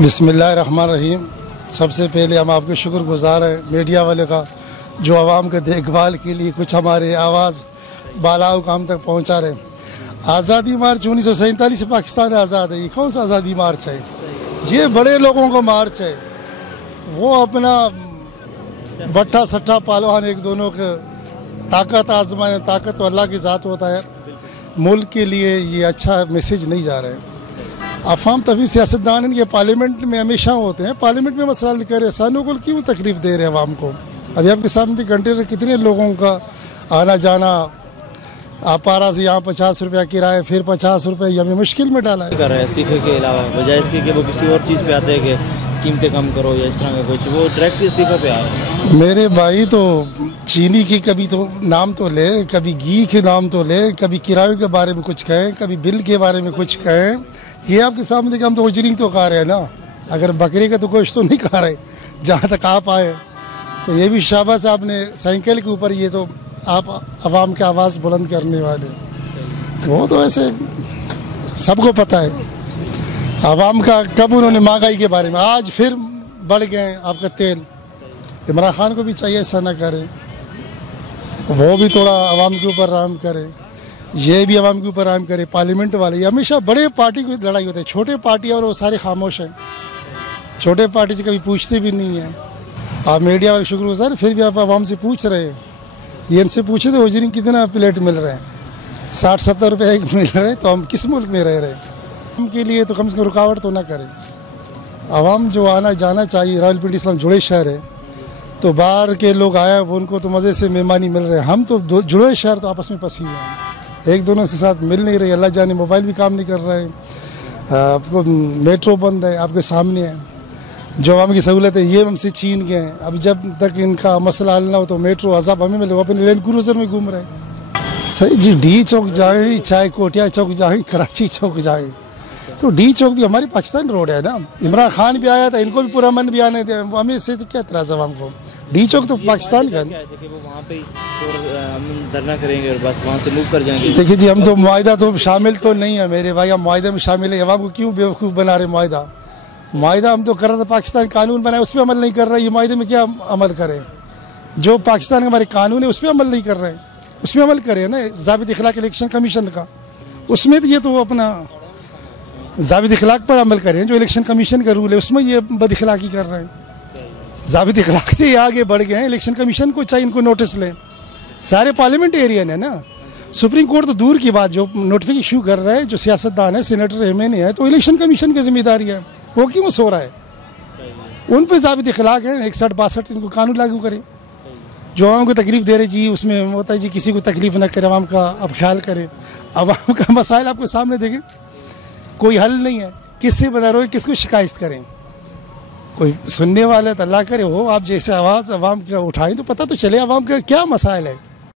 बिस्मिल्लाहिर्रहमानिर्रहीम। सबसे पहले हम आपके शुक्रगुजार हैं मीडिया वाले का, जो आवाम के देखभाल के लिए कुछ हमारे आवाज़ बालाओं काम तक पहुंचा रहे। आज़ादी मार्च 1947 से पाकिस्तान आज़ाद है। ये कौन सा आज़ादी मार्च है? ये बड़े लोगों का मार्च है। वो अपना भट्ठा सट्ठा पहलवान एक दोनों के ताकत आजमाने, ताकत तो अल्लाह की ज़ात होता है। मुल्क के लिए ये अच्छा मैसेज नहीं जा रहा है। अफाम तभी सियासतदान हैं, ये पार्लियामेंट में हमेशा होते हैं, पार्लियामेंट में मसला लेकर रहे सानों को क्यों तकलीफ दे रहे हैं अवाम को। अभी आपके सामने कंटेनर कितने लोगों का आना जाना, आपारा से यहाँ 50 रुपया किराया, फिर 50 रुपये, ये हमें मुश्किल में डाला है। कर रहे हैं इस्तीफे के अलावा, बजाय इसके कि वो किसी और चीज़ पे आते हैं कि कीमतें कम करो या इस तरह का कुछ, वो डायरेक्ट इस्तीफे पे आ रहे हैं। मेरे भाई तो चीनी की कभी तो नाम तो ले, कभी घी के नाम तो ले, कभी किराए के बारे में कुछ कहें, कभी बिल के बारे में कुछ कहें। ये आपके सामने कि हम तो उजरी तो खा रहे हैं ना, अगर बकरी का तो गोश्त तो नहीं खा रहे। जहाँ तक आप आए तो ये भी शाबाश आपने साइकिल के ऊपर, ये तो आप आवाम की आवाज़ बुलंद करने वाले, वो तो ऐसे सबको पता है आवाम का। कब उन्होंने महंगाई के बारे में, आज फिर बढ़ गए आपका तेल। इमरान खान को भी चाहिए ऐसा ना करे, वो भी थोड़ा आवाम के ऊपर रहम करे, ये भी आवाम के ऊपर रहम करे। पार्लियामेंट वाले ये हमेशा बड़े पार्टी की लड़ाई होती है, छोटे पार्टी और वो सारे खामोश हैं, छोटे पार्टी से कभी पूछते भी नहीं हैं। आप मीडिया वाले शुक्रगुजार, फिर भी आप आवाम से पूछ रहे हैं। ये इनसे पूछे तो वजीर कितना प्लेट मिल रहे हैं, 60-70 रुपये एक मिल रहे हैं, तो हम किस मुल्क में रह रहे हैं? के लिए तो कम से कम रुकावट तो ना करें। आवाम जो आना जाना चाहिए, रावलपिंडी इस्लाम जुड़े शहर है, तो बाहर के लोग आए वो उनको तो मज़े से मेहमानी मिल रहे हैं। हम तो जुड़े शहर तो आपस में फंसी हुए हैं, एक दोनों से साथ मिल नहीं रहे। अल्लाह जाने मोबाइल भी काम नहीं कर रहे हैं, आपको मेट्रो बंद है, आपके सामने है। जो आवाम की सहूलत है ये हमसे छीन गए हैं। अब जब तक इनका मसला हल ना हो तो मेट्रो अजाब हमें मिले, अपने लैंड क्रूजर में घूम रहे हैं। सही जी, डी चौक जाए, चाहे कोटिया चौक जाए, कराची चौक जाए, तो डी चौक भी हमारी पाकिस्तान रोड है ना। इमरान खान भी आया था, इनको भी पूरा मन भी आने दिया, हमें से तो क्या इतराज़ है हमको। डी चौक तो पाकिस्तान का है, वहाँ पे हम धरना करेंगे और बस वहाँ से मूव कर जाएंगे। देखिए जी, हम तो मुआहिदा तो शामिल तो नहीं है मेरे भाई, हम मुआहिदे में शामिल है। अवाम को क्यों बेवकूफ़ बना रहे? मुआहिदा हम तो कर रहे थे, पाकिस्तान कानून बनाए उस पर अमल नहीं कर रहा है। ये मुआहिदे में क्या अमल करें? जो पाकिस्तान के हमारे कानून है उस पर अमल नहीं कर रहे हैं, उसमें अमल करें ना। ज़ाबित इखलाक इलेक्शन कमीशन का, उसमें तो ये तो अपना ज़ाबित इखलाक पर अमल करें, जो इलेक्शन कमीशन का रूल है उसमें ये बद इखलाकी कर रहे हैं। ज़ाबित इखलाक से ये आगे बढ़ गए हैं। इलेक्शन कमीशन को चाहिए इनको नोटिस लें, सारे पार्लियामेंटेरियन है ना। सुप्रीम कोर्ट तो दूर की बात, जो नोटिफिकेशन इशू कर रहा है, जो सियासतदान है, सेनेटर एमएनए है, तो इलेक्शन कमीशन की जिम्मेदारी है। वो क्यों सो रहा है? उन पर ज़ाबित इखलाक है, 61-62 इनको कानून लागू करें। जो आवाम को तकलीफ़ दे रहे जी, उसमें होता है जी किसी को तकलीफ़ ना करे, आवाम का अब ख्याल करें। आवाम का मसाइल आपको सामने देखें, कोई हल नहीं है। किससे बता रहे हो, किसको शिकायत करें? कोई सुनने वाला तो अल्लाह करे हो, आप जैसे आवाज़ आवाम का उठाएं तो पता तो चले आवाम का क्या मसाइल है।